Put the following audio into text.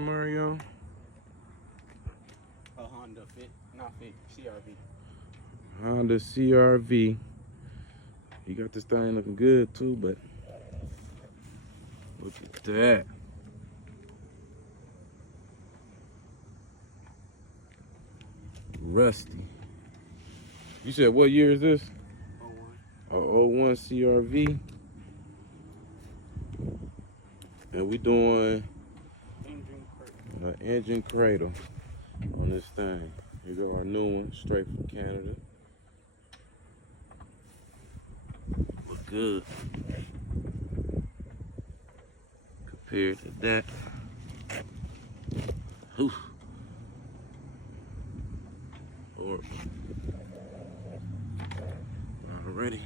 Mario? A Honda Fit, not Fit, CRV. Honda CRV. You got this thing looking good too, but look at that. Rusty. You said what year is this? 01. A 01 CRV. And we doing engine cradle on this thing. Here go our new one, straight from Canada. Look good. Compared to that. Whew. Horrible. Already.